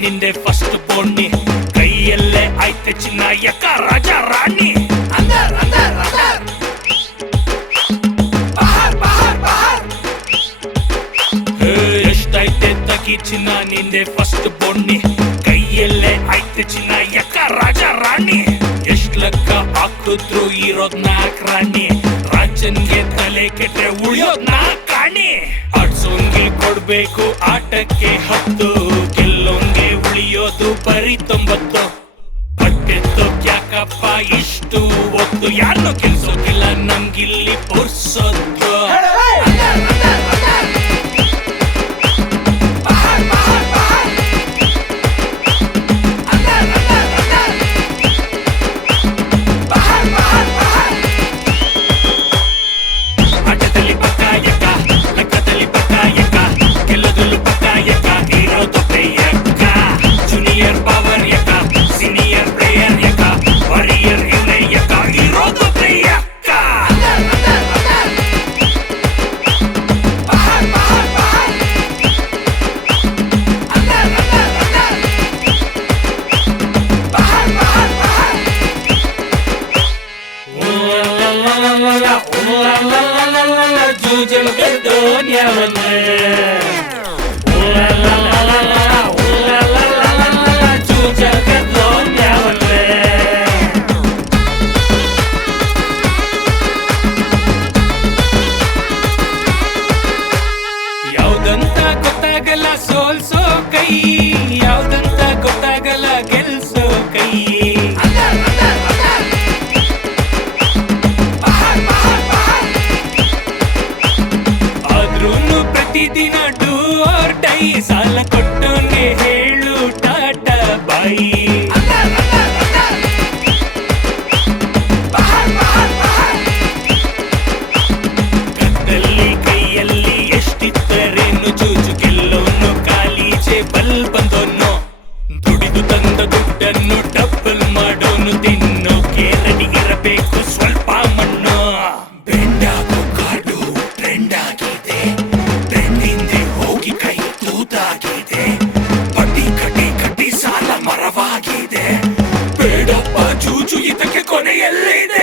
ನಿಂದೆ ಫಸ್ಟ್ ಬೋಣಿ ಕೈಯಲ್ಲೇ ಆಯ್ತೆ ಚಿನ್ನ ಯಕ್ಕ ರಾಜ ರಾಣಿ अंदर अंदर अंदर बाहर बाहर बाहर ಎಷ್ಟೈತೆ ತಗಿ ಚಿನ್ನ ನಿಂದೆ ಫಸ್ಟ್ ಬೋಣಿ ಕೈಯಲ್ಲೇ ಆಯ್ತೆ ಚಿನ್ನ ಯಕ್ಕ ರಾಜ ರಾಣಿ ಎಷ್ಟ್ ಲೆಕ್ಕ ಹಾಕಿದ್ರು ಇರೋದ್ ನಾಲ್ಕು ರಾಣಿ ರಾಜನ್ಗೆ ತಲೆ ಕೆಟ್ರೆ ಉಳಿಯೋದ್ ನಾಲ್ಕು ಕಾಣಿ ಆಡ್ಸೋನ್ಗೆ ಕೊಡ್ಬೇಕು ಆಟಕ್ಕೆ 10 ಗೆಲ್ಲೋನ್ಗೆ ಉಳಿಯೋದು ಬರೀ 90 ಬಟ್ಟೆತ್ತೋಕ್ ಯಾಕಪ್ಪ ಇಷ್ಟು ಒತ್ತು ಯಾರನ್ನೋ ಕೆಲ್ಸೋಕಿಲ್ಲ ನಮ್ಗಿಲ್ಲಿ ಪುರ್ಸೊತ್ತು ಆಟದಲ್ಲಿ ಪಕ್ಕ ಯಕ್ಕ ಲೆಕ್ಕದಲ್ಲಿ ಪಕ್ಕ ಯಕ್ಕ ಗೆಲ್ಲೋದಲ್ಲೂ ಪಕ್ಕ ಯಕ್ಕ ಇರೋದು ಯಕ್ಕ ಜೂನಿಯರ್ ಪವರ್ ಯಕ್ಕ ಸೀನಿಯರ್ ಪ್ಲೇಯರ್ ಯಕ್ಕ ವಾರಿಯರ್ ಇವನೇ ಯಕ್ಕ ಇರೋದು ಯಕ್ಕ ಜೂಜಲು ಗೆದ್ದೋನ್ಯವನ್ನೇ ಜೂಜಲು ಗೆದ್ದೋನ್ಯವನ್ನೇ ಯಾವ್ದಂತ ಗೊತ್ತಾಗಲ್ಲ ಸೋಲ್ಸೋ ಕೈ ಯಾವ್ದಂತ ಗೊತ್ತಾಗಲ್ಲ ಗೆಲ್ಸೋ ಕೈ ಆದ್ರೂನು ಪ್ರತಿದಿನ ಡೂ ಆರ್ ಡೈ ಸಾಲ ಕೊಟ್ಟೋನ್ಗೆ ಹೇಳು ಟಾಟಾ ಬಾಯಿ ಕತ್ತಲ್ಲಿ ಕೈಯಲ್ಲಿ ಎಷ್ಟಿದ್ದರೇನು ಜೂಜು ಗೆಲ್ಲೋನು ಕಾಲೀಜೆ ಬಲ್ ಬಂದೋನು ದುಡಿದು ತಂದ ದುಡ್ಡನ್ನು ಡಬ್ಬಲ್ ಮಾಡೋನು ತಿನ್ನೋಕೆ ರೆಡಿ ಇರಬೇಕು ಸ್ವಲ್ಪ ಮಣ್ಣು ಬೆಂಡಾಗೋ ಕಾಡು ಟ್ರೆಂಡ್ ಆಗಿದೆ ಟ್ರೆಂಡ್ ಹಿಂದೆ ಹೋಗಿ ಕೈ ತೂತಾಗಿದೆ ಬಡ್ಡಿ ಕಟ್ಟಿ ಕಟ್ಟಿ ಸಾಲ ಮರವಾಗಿದೆ ಬೇಡಪ್ಪ ಜೂಜು ಇದಕ್ಕೆ ಕೊನೆಯಲ್ಲಿದೆ